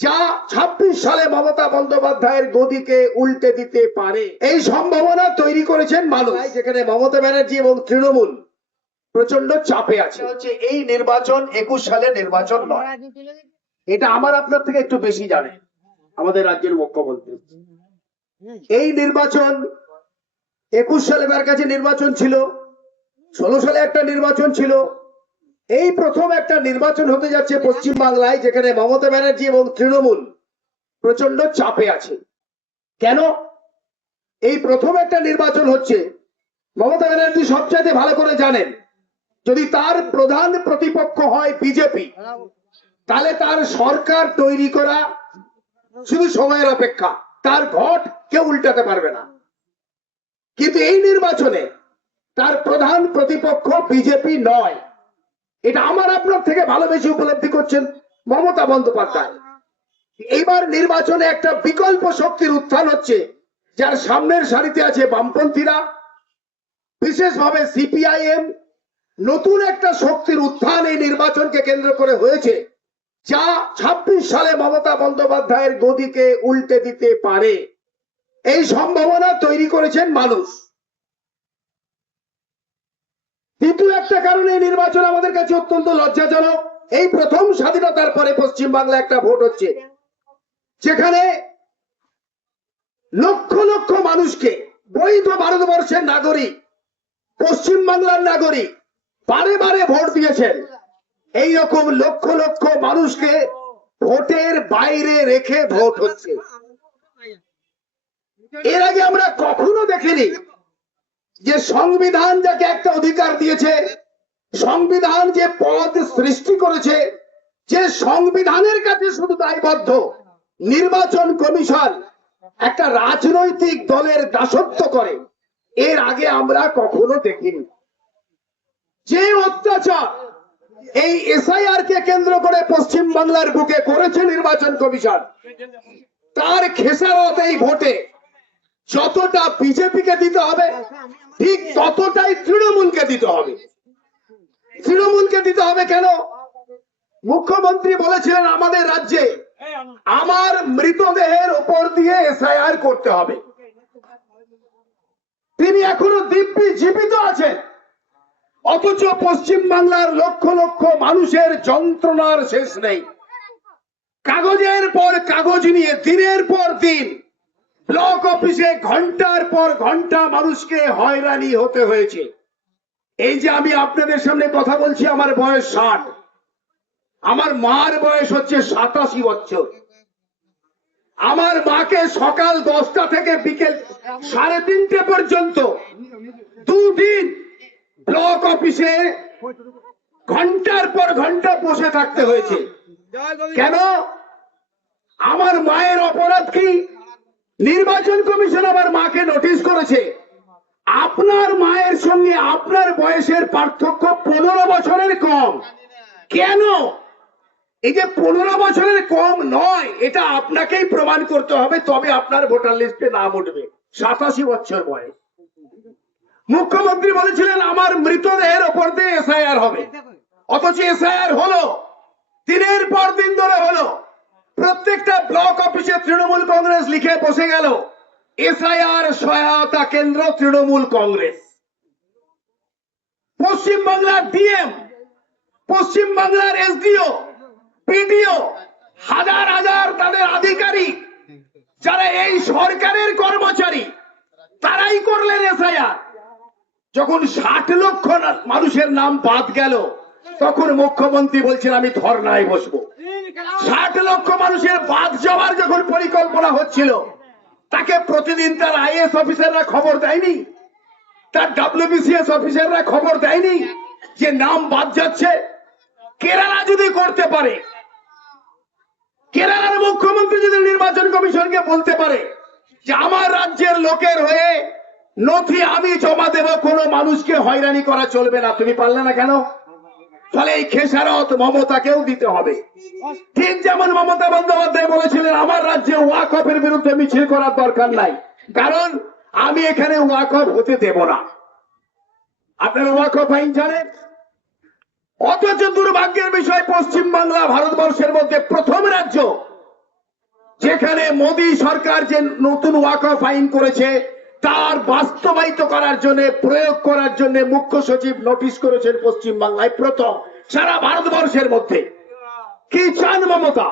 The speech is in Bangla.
যা ২৬ সালে মমতা বন্দ্যোপাধ্যায়ের গদিকে উল্টে দিতে পারে, এই সম্ভাবনা তৈরি করেছেন মানুষ। যেখানে মমতা ব্যানার্জি এবং তৃণমূল প্রচন্ড চাপে আছে। হচ্ছে এই নির্বাচন ২১ সালের নির্বাচন নয়, এটা আমার আপনার থেকে একটু বেশি জানে আমাদের রাজ্যের মুখ্যমন্ত্রী। এই নির্বাচন ২১ সালে তার কাছে নির্বাচন ছিল, ১৬ সালে একটা নির্বাচন ছিল, এই প্রথম একটা নির্বাচন হতে যাচ্ছে পশ্চিম বাংলায়, যেখানে মমতা ব্যানার্জি এবং তৃণমূল প্রচন্ড চাপে আছে। কেন? এই প্রথম একটা নির্বাচন হচ্ছে, মমতা ব্যানার্জি সবচাইতে ভালো করে জানেন যদি তার প্রধান প্রতিপক্ষ হয় বিজেপি, তাহলে তার সরকার তৈরি করা শুধু সময়ের অপেক্ষা, তার ঘট কেউ উল্টাতে পারবে না। কিন্তু এই নির্বাচনে তার প্রধান প্রতিপক্ষ বিজেপি নয়, এটা আমার আপনার থেকে ভালো বেশি উপলব্ধি করছেন মমতা বন্দ্যোপাধ্যায়। এইবার নির্বাচনে একটা বিকল্প শক্তির উত্থান হচ্ছে, যার সামনের সারিতে আছে বামপন্থীরা, বিশেষভাবে সিপিআইএম। নতুন একটা শক্তির উত্থান এই নির্বাচনকে কেন্দ্র করে হয়েছে, যা ২৬ সালে মমতা বন্দ্যোপাধ্যায়ের গদিকে উল্টে দিতে পারে, এই সম্ভাবনা তৈরি করেছেন মানুষ। দ্বিতীয় একটা কারণে এই নির্বাচন আমাদের কাছে অত্যন্ত লজ্জাজনক। এই প্রথম স্বাধীনতার পরে পশ্চিম বাংলা একটা ভোট হচ্ছে, যেখানে লক্ষ লক্ষ মানুষকে, বৈধ ভারতবর্ষের নাগরিক, পশ্চিম বাংলার নাগরিক বারে বারে ভোট দিয়েছেন, এই রকম লক্ষ লক্ষ মানুষকে ভোটের বাইরে রেখে ভোট হচ্ছে। এর আগে আমরা কখনো দেখিনি যে সংবিধান যাকে একটা অধিকার দিয়েছে, সংবিধান যে পদ সৃষ্টি করেছে, যে সংবিধানের কাছে শুধু দায়বদ্ধ নির্বাচন কমিশন একটা রাজনৈতিক দলের দাসত্ব করে, এর আগে আমরা কখনো দেখিনি। যে অত্যাচার এই এসআইআর কে কেন্দ্র করে পশ্চিম বাংলার বুকে করেছে নির্বাচন কমিশন, তার খেসারত এই ভোটে যতটা বিজেপিকে দিতে হবে, ঠিক ততটাই তৃণমূলকে দিতে হবে। তৃণমূলকে দিতে হবে কেন? মুখ্যমন্ত্রী বলেছিলেন আমাদের রাজ্যে আমার মৃতদেহের উপর দিয়ে এসআইআর করতে হবে। তিনি এখনো দিব্যি জীবিত আছেন, অথচ পশ্চিম বাংলার লক্ষ লক্ষ মানুষের যন্ত্রণার শেষ নেই। কাগজের পর কাগজ নিয়ে দিনের পর দিন ব্লক অফিসে ঘন্টার পর ঘন্টা মানুষকে হয়রানি হতে হয়েছে। এই যে আমি আপনাদের সামনে কথা বলছি, আমার বয়স ৬০, আমার মার বয়স হচ্ছে ৮৭ বছর। আমার মাকে সকাল ১০টা থেকে বিকেল ৩:৩০ পর্যন্ত দুদিন ব্লক অফিসে ঘন্টার পর ঘন্টা বসে থাকতে হয়েছে। কেন? আমার মায়ের অপরাধ কি? নির্বাচন কমিশন আমার মাকে নোটিশ করেছে, আপনার মায়ের সঙ্গে আপনার বয়সের পার্থক্য ১৫ বছরের কম। কেন? এই যে ১৫ বছরের কম নয়, এটা আপনাকেই প্রমাণ করতে হবে, তবে আপনার ভোটার লিস্টে নাম উঠবে। ৮৭ বছর বয়স। মুখ্যমন্ত্রী বলেছিলেন আমার মৃতদেহের ওপর দিয়ে এসআইআর হবে, অথচ এসআইআর হলো, দিনের পর দিন ধরে হলো। প্রত্যেকটা ব্লক অফিসে তৃণমূল কংগ্রেস লিখে বসে গেল এসআইআর সহায়তা কেন্দ্র তৃণমূল কংগ্রেস। পশ্চিম বাংলার ডিএম, পশ্চিম বাংলার এসডিও, পিডিও, হাজার হাজার তাদের আধিকারিক যারা এই সরকারের কর্মচারী, তারাই করলেন এসআইআর। যখন ৬০ লক্ষ মানুষের নাম বাদ গেল, তখন মুখ্যমন্ত্রী বলছেন আমি ধর্নায় বসবো। ৬০ লক্ষ মানুষের বাদ যাওয়ার যখন পরিকল্পনা হচ্ছিল, তাকে প্রতিদিন তার আইএস অফিসাররা খবর দেয়নি, তার ডব্লিউবিসিএস অফিসাররা খবর দেয়নি যে নাম বাদ যাচ্ছে। কেরালা যদি করতে পারে, কেরালার মুখ্যমন্ত্রী যদি নির্বাচন কমিশনকে বলতে পারে যে আমার রাজ্যের লোকের হয়ে নথি আমি জমা দেব, কোনো মানুষকে হয়রানি করা চলবে না, তুমি পারলে না কেন? ফলে এই খেসারত মমতাকেও দিতে হবে। ঠিক যেমন মমতা বন্দ্যোপাধ্যায় বলেছিলেন আমার রাজ্যে ওয়াকফের বিরুদ্ধে মিছিল করার দরকার নাই, কারণ আমি এখানে ওয়াকফ হতে দেব না। আপনারা ওয়াকফ আইন জানেন, অথচ দুর্ভাগ্যের বিষয় পশ্চিম বাংলা ভারতবর্ষের মধ্যে প্রথম রাজ্য যেখানে মোদী সরকার যে নতুন ওয়াকফ আইন করেছে তার বাস্তবায়িত করার জন্য প্রয়োগ করার জন্য মুখ্য সচিব নোটিশ করেছেন পশ্চিমবাংলায় প্রথম সারা ভারতবর্ষের মধ্যে। কি চান মমতা?